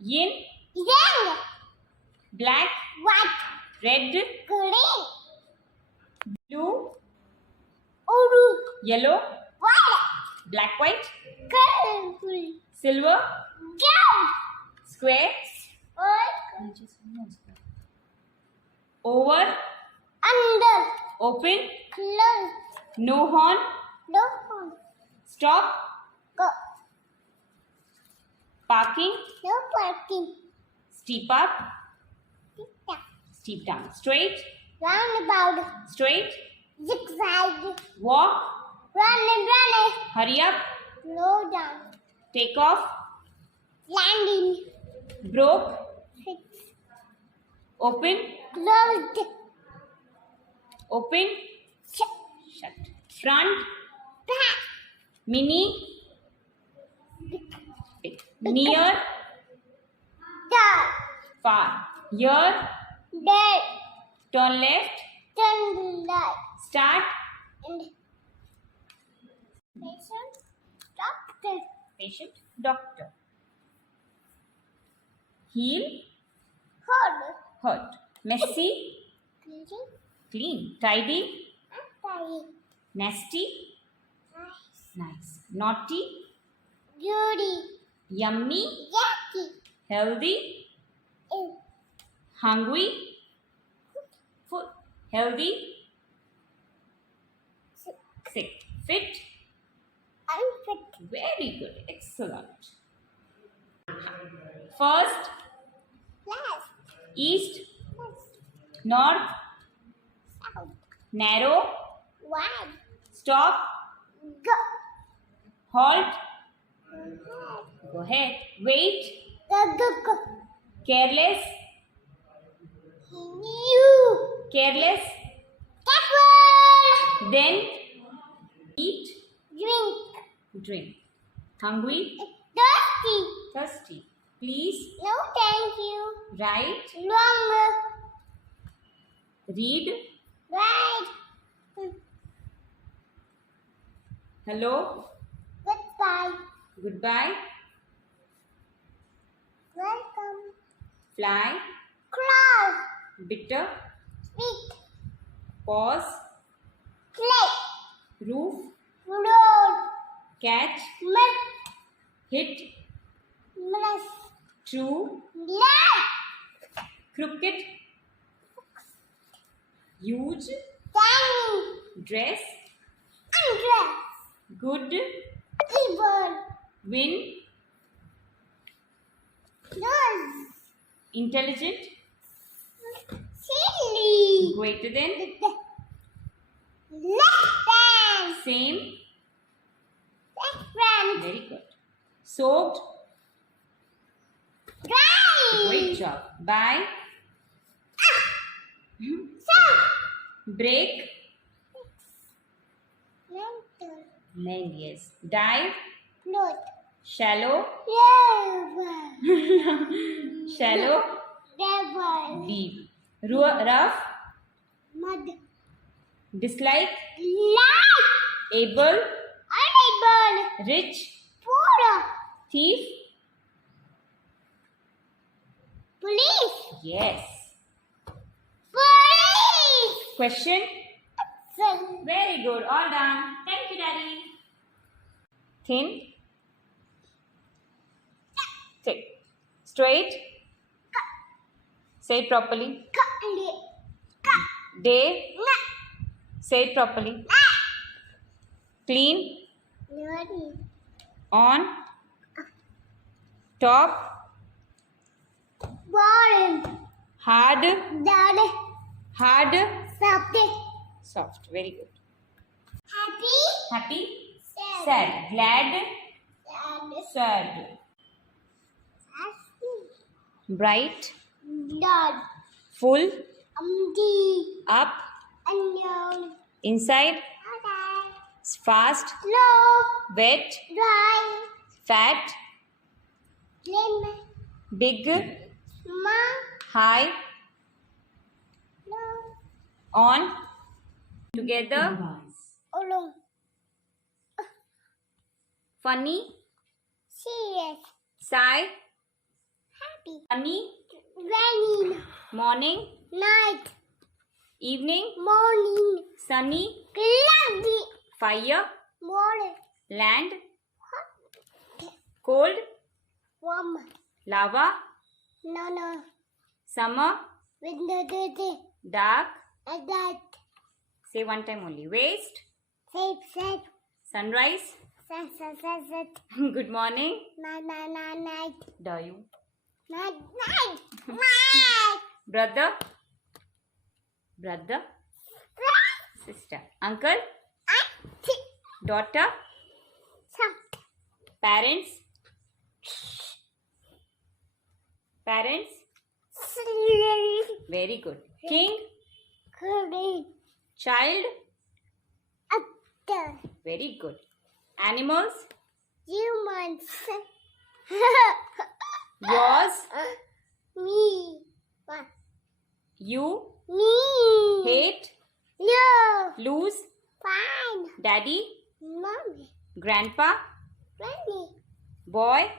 Yin. Yang. Black. White. Red. Green. Blue. Blue. Yellow. White. Black, white. Colorful. Silver. Gold. Square. White. Over. Under. Open. Close. No horn. No horn. Stop. Go. Parking. No parking. Steep up. Tick-tock. Steep down. Straight. Roundabout. Straight. Zigzag. Walk. Run. Hurry up. Slow down. Take off. Landing. Broke. Fix. Open. Closed. Open. Shut. Shut. Front. Back. Mini. Big. Near. Down. Far. Here. There. Turn left. Turn right. Start. And patient. Doctor. Patient. Doctor. Heal. Hold. Hurt. Messy. Clean. Clean. Tidy. Tidy. Nasty. Nice. Nice. Naughty. Beauty. Yummy. Yucky. Healthy. Ew. Hungry. Full. Healthy. Sick. Fit. Unfit. Very good. Excellent. First. Last. East. West. North. South. Narrow. Wide. Stop. Go. Halt. Ahead. Go ahead. Wait. Go. Careless. You. Careless. Careful. Then. Eat. Drink. Drink. Hungry. Thirsty. Thirsty. Please. No, thank you. Write. Longer. Read. Right. Hello. Goodbye. Goodbye. Welcome. Fly. Cloud. Bitter. Speak. Pause. Play. Roof. Road. Catch. Milk. Hit. Mess. True. Left. Crooked. Huge. Tiny. Dress. Undress. Good. Evil. Win. Nose. Intelligent. Silly. Greater than. Left hand. Same. Left hand. Very good. Soaked. Dry. Great job. Bye. So. Break. Mental. Length, yes. Dive. Float. Shallow. River. Shallow. River. Deep. Rough. Mud. Dislike. Light. Able. Unable. Rich. Poor. Thief. Police. Yes. Police. Question. Son. Very good. All done. Thank you, Daddy. Thin. Thick. Straight. Say it properly. Day. Say it properly. Clean. On. Top. Bottom. Hard. Daddy. Hard. Something. Soft. Very good. Happy. Happy. Sad. Sad. Glad. Sad. Sad. Bright. Blood. Full. Empty. Up. Unknown. Inside. Outside. Fast. Slow. Wet. Dry. Fat. Slim. Big. Small. High. Low. On. Together. Alone. Funny. Serious. Sigh. Sunny. Raining. Morning. Night. Evening. Morning. Sunny. Cloudy. Fire. Morning. Land. Cold. Warm. Lava. No. Summer. Window dirty. Dark. At night. Say one time only. Waste. Safe. Sunrise. Sunset. Good morning. Night. Dare you? Night. Brother. Sister. Uncle. Daughter. Parents. Very good. King. Child. Very good. Animals. Humans. Yours. Me. You. Me. Hate. No. Lose. Fine. Daddy. Mommy. Grandpa. Granny. Boy.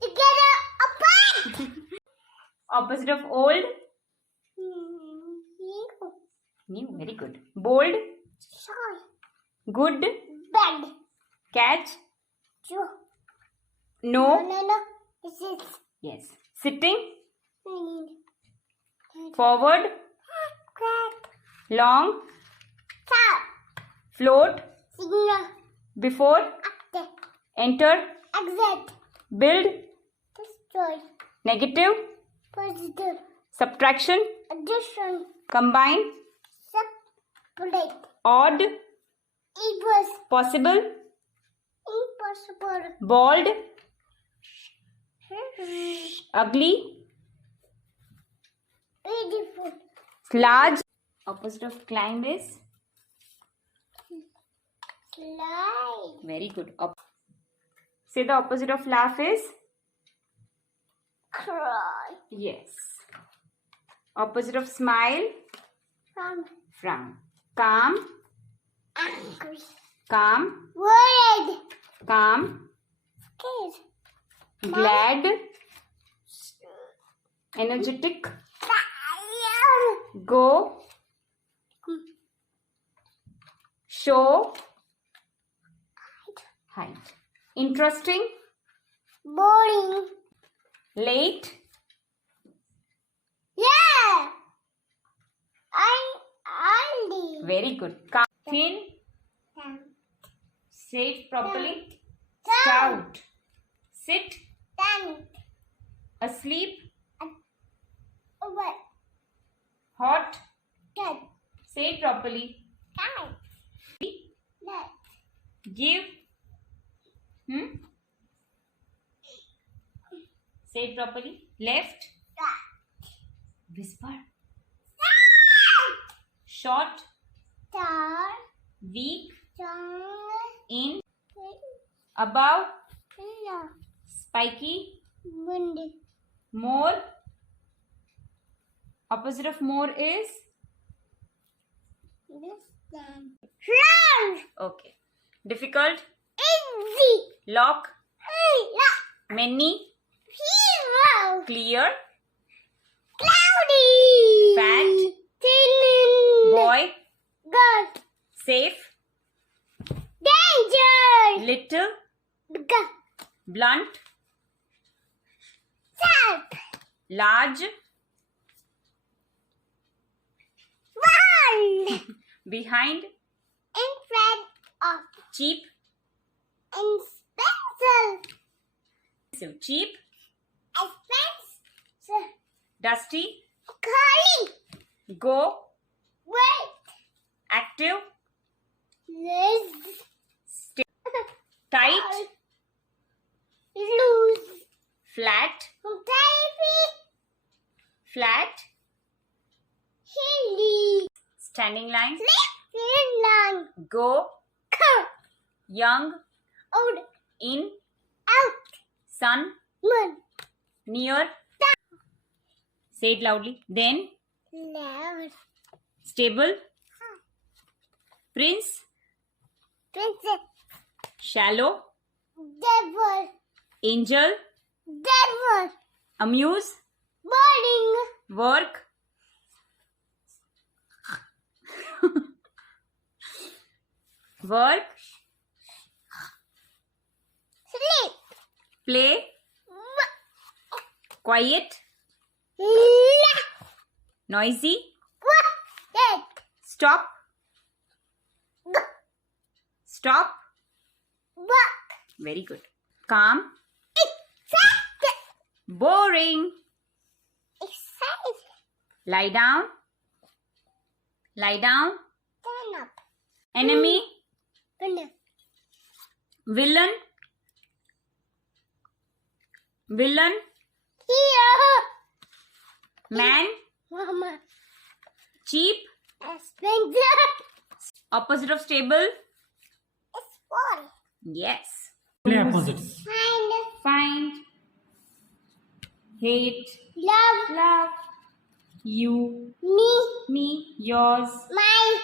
Together apart. Opposite of old. New. Very good. Bold. Sorry. Good. Bed. Catch. Joe. No. No. This is Yes. Sitting. need. Forward. Crack. Long. Top. Float. Signal. Before. After. Enter. Exit. Build. Destroy. Negative. Positive. Subtraction. Addition. Combine. Separate. Odd. Equals. Possible. Impossible. Bald. Ugly. Beautiful. Large. Opposite of climb is. Slide. Very good. Say the opposite of laugh is. Cry. Yes. Opposite of smile. Frown. Calm. Angry. Calm. Worried. Calm. Scared. Glad. Energetic. Tired. Go. Show. Height. Interesting. Boring. Late. Yeah. I leave. Very good. Thin. Say it properly. Down. Stout. Sit. Down. Asleep. Over. Hot. Good. Say it properly. Down. Left. Give. Say it properly. Left. Right. Whisper. Short. Tall. Weak. Strong. In. Above. Pillow. Spiky. Windy. More. Opposite of more is. This time. Round. Okay. Difficult. Easy. Lock. Lock. Many. Hero. Clear. Cloudy. Fat. Thin. Boy. Good. Safe. Danger. Little. Good. Blunt. Sharp. Large. Wall. Behind. In front of. Cheap. Expensive. So cheap. Expensive. Dusty. Curly. Go. Wait. Active. Liz. Tight. Loose. Flat. Baby. Flat. Hilly. Standing line. Long. Go. Come. Young. Old. In. Out. Sun. Moon. Near. Say it loudly. Then. Loud. Stable. Prince. Princess. Shallow. Devil. Angel. Devil. Amuse. Boring. Work. Work. Sleep. Play. Quiet. Noisy. Quiet. Stop. Stop. Work. Very good. Calm. Excited. Boring. Excited. Lie down. Lie down. Turn up. Enemy. Turn. Villain. Villain. Here. Man. Mama. Cheap. Stranger. Opposite of stable. It's ball. Yes. Play opposites. Find. Find. Hate. Love. Love. You. Me. Me. Yours. My.